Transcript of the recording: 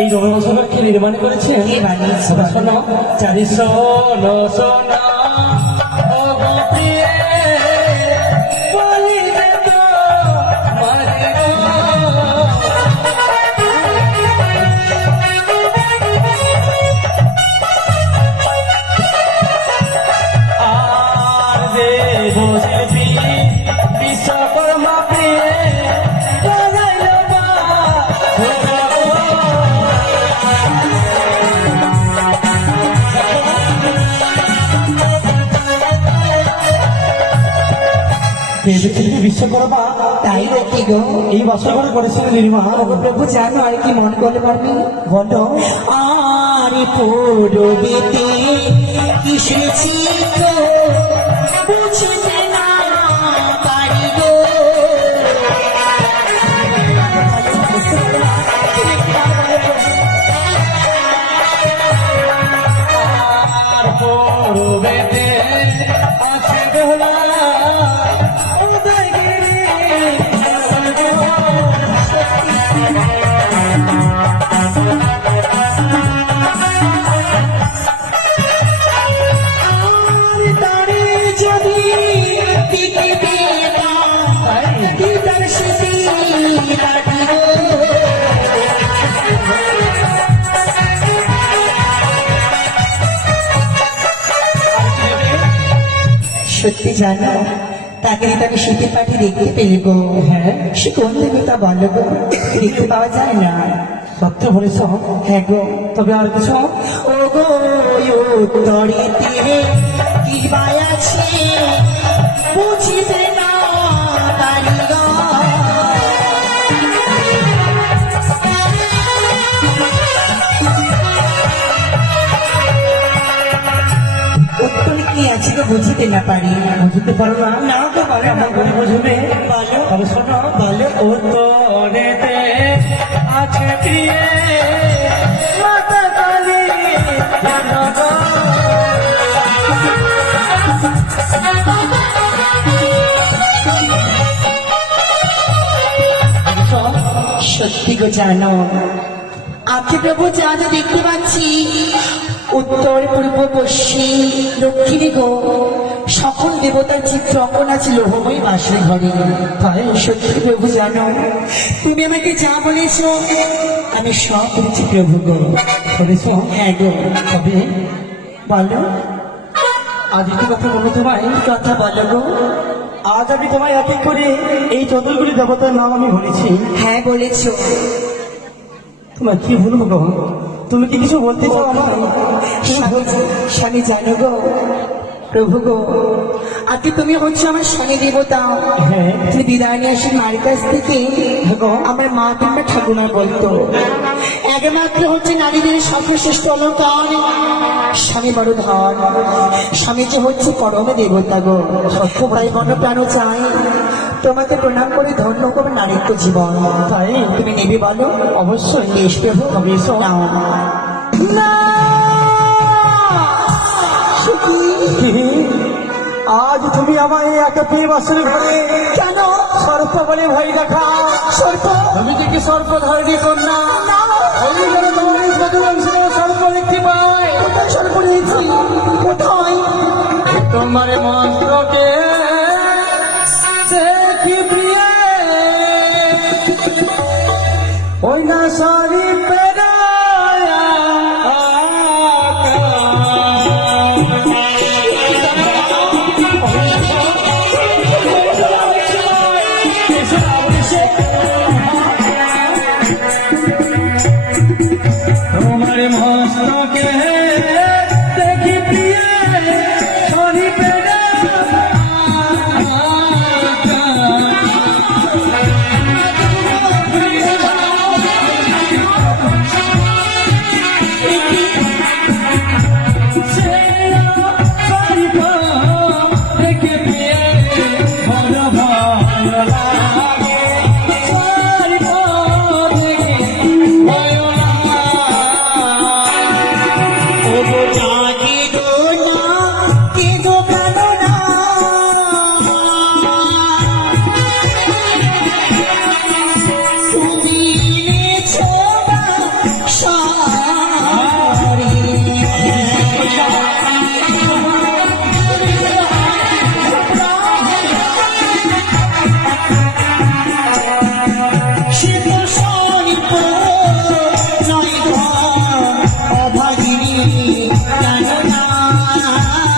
এই রবীন্দ্রসভাকে নির্মাণ করেছেন কে বানিয়েছে? শোনো চারি শোনো শোনো ও গো প্রিয়ে বলিবে তো মারি গো। আর দেব শিল্পী বিশ্বকর্মা প্রিয়ে বানাইল মা দেবশিল্পী বিশ্বকর্মা তাই নাকি গো? এই বছর করে করেছিলেন নির্মা। ওগো প্রভু জানো আর কি মন করতে পারবি? বলো আর পূরবেতে কিসেছি তো বুঝতে না পারি গো। আর পূর্বেতে আছে বেহুলা উদয়গিরি। আর তারে যদি দিতে দিতাম দিদার স্মৃতি পাঠি গো। সত্যি জানো তাকে যদি আমি শীতের পাঠি দেখতে পেলে গো। হ্যাঁ সে কোন দেবতা বলো গো? দেখতে পাওয়া যায় না। সত্য বলেছ। হ্যাঁ গো। তবে আর কিছু ও গো উত্তরেতে কি বাই আছে বুঝিতে না পারি গো। উত্তর কি আছে গো বুঝিতে না পারি। বুঝতে পারো না? না গো বলো না আমার গরিব বুঝবে। বলো তবে শোনো বলো। উত্তরেতে আছে প্রিয়ে মাতা কালী জানো গো। সত্যি গো জানো আজকে প্রভু জানো দেখতে পাচ্ছি উত্তর পূর্ব পশ্চিম দক্ষিণে গো সকল দেবতার চিত্র অঙ্কন আছে লোহময় বাসের ঘরে। তাই সত্যি প্রভু জানো তুমি আমাকে যা বলেছ আমি সব বলছি প্রভু গো। বলেছ? হ্যাঁ গো। তবে বলো আজ একটু কথা বলো তোমায়। কথা বলো গো। আজ আমি তোমায় এক এক করে এই চতুর্গুলি দেবতার নাম আমি বলেছি। হ্যাঁ বলেছো। তোমায় কি বলবো গো? তুমি কি কিছু বলতে চাও আমার? স্বামী জানো গো প্রভু গো আজকে তুমি হচ্ছে আমার স্বামী দেবতা। হ্যাঁ তুমি বিদায় নিয়ে আসি মার কাছ থেকে। গো। আমার মা কিংবা ঠাকুমা বলতো একমাত্র হচ্ছে নারীদের সর্বশ্রেষ্ঠ অলঙ্কার স্বামী বড় ধন। স্বামী যে হচ্ছে পরম দেবতা গো। সত্য ভাই মন প্রাণ চাই তোমাকে প্রণাম করে ধন্য করবে নারীত্ব জীবন। তাই তুমি নেবে বলো? অবশ্যই। বেশ প্রভু তবে এসো। নাও। না সে কি? আজ তুমি আমায় একটা পেয়ে বাসের ঘরে কেন? সর্প বলে ভয় দেখা। সর্প? তুমি কি সর্প ধারণী কন্যা? না। ওই জন্য তোমার বধূবংশে সর্প দেখতে পায়। কোথায় সর্প রয়েছে? কোথায়? তোমার মন্ত্রকে দেখি প্রিয়ে ওই না সারি